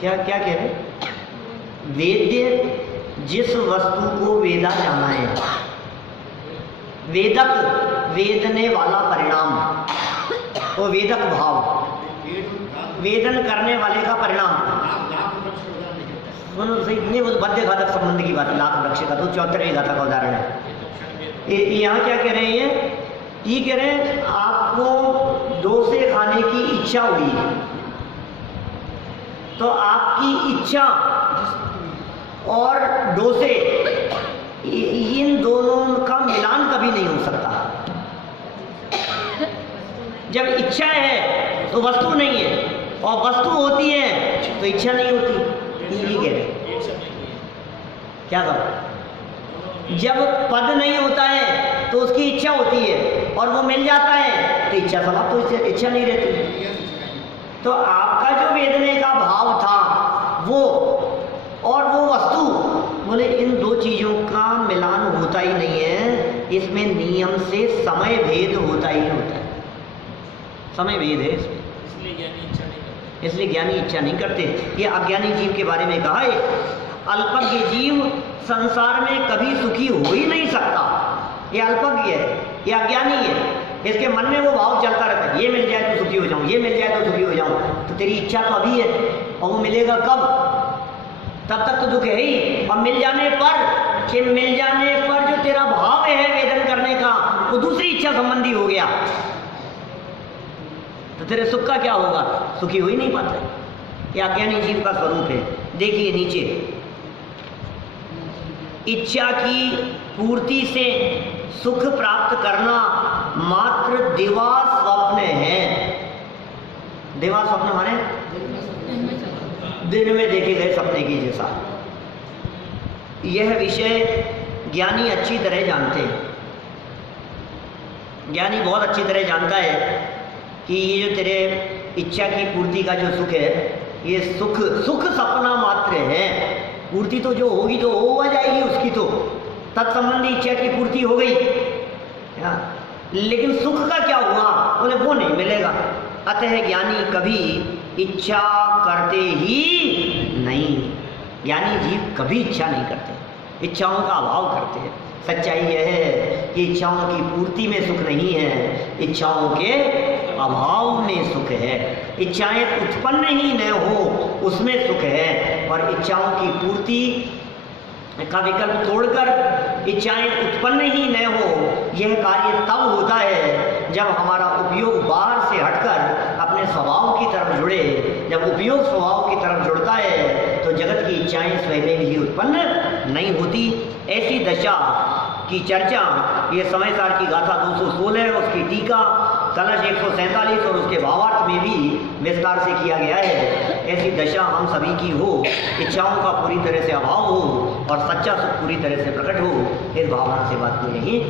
क्या क्या कह रहे? वेद्य जिस वस्तु को वेदा जाना है, वेदक वेदने वाला परिणाम, वो वेदक भाव, वेदन करने वाले का परिणाम। सही नहीं, वो बद्ध घातक संबंध की बात है, लाख वृक्ष का तो 74वें गाथा का उदाहरण है। यहाँ क्या कह रहे हैं? ये कह रहे हैं आपको डोसे खाने की इच्छा हुई, तो आपकी इच्छा और डोसे इन दोनों का मिलान कभी नहीं हो सकता। जब इच्छा है तो वस्तु नहीं है, और वस्तु होती है तो इच्छा नहीं होती। ये कह रहे क्या कहो? जब पद नहीं होता है तो उसकी इच्छा होती है, और वो मिल जाता है तो इच्छा समाप्त, तो इच्छा नहीं रहती। तो आपका जो वेदने का भाव था वो और वो वस्तु, बोले इन दो चीजों का मिलान होता ही नहीं है, इसमें नियम से समय भेद होता ही होता है, समय भेद है इसमें, इसलिए ज्ञानी इच्छा नहीं करते। ये अज्ञानी जीव के बारे में कहा है, अल्पज्ञ जीव संसार में कभी सुखी हो ही नहीं सकता। ये अल्पज्ञ है, ये अज्ञानी है, इसके मन में वो भाव चलता रहता है, ये मिल जाए तो सुखी हो जाऊं, ये मिल जाए तो सुखी हो जाऊं। तो तेरी इच्छा तो अभी है, और वो मिलेगा कब? तब तक तो दुख है ही, और मिल जाने पर जो तेरा भाव है वेदन करने का, वो दूसरी इच्छा संबंधी हो गया, तो तेरे सुख का क्या होगा? सुखी हो ही नहीं पाता। ये अज्ञानी जीव का स्वरूप है। देखिए नीचे, इच्छा की पूर्ति से सुख प्राप्त करना मात्र दिवा स्वप्न है। दिवा स्वप्न माने दिन में देखे गए सपने की जैसा। यह विषय ज्ञानी अच्छी तरह जानते हैं, ज्ञानी बहुत अच्छी तरह जानता है कि ये जो तेरे इच्छा की पूर्ति का जो सुख है, ये सुख सपना मात्र है। पूर्ति तो जो होगी तो हो जाएगी उसकी, तो तत्संबंधी इच्छा की पूर्ति हो गई, लेकिन सुख का क्या हुआ? बोले वो नहीं मिलेगा। अतः ज्ञानी कभी इच्छा करते ही नहीं, ज्ञानी जीव कभी इच्छा नहीं करते, इच्छाओं का अभाव करते हैं। सच्चाई यह है कि इच्छाओं की पूर्ति में सुख नहीं है, इच्छाओं के अभाव में सुख है। इच्छाएं उत्पन्न ही न हो उसमें सुख है, और इच्छाओं की पूर्ति का विकल्प तोड़कर इच्छाएं उत्पन्न ही न हो, यह कार्य तब होता है जब हमारा उपयोग बाहर से हटकर अपने स्वभाव की तरफ जुड़े। जब उपयोग स्वभाव की तरफ जुड़ता है तो जगत की इच्छाएं स्वयं ही उत्पन्न नहीं होती। ऐसी दशा की चर्चा ये समय सार की गाथा 216 उसकी टीका कलश 147 और उसके भावार्थ में भी विस्तार से किया गया है। ऐसी दशा हम सभी की हो, इच्छाओं का पूरी तरह से अभाव हो और सच्चा सुख पूरी तरह से प्रकट हो, इस भावना से बात को यही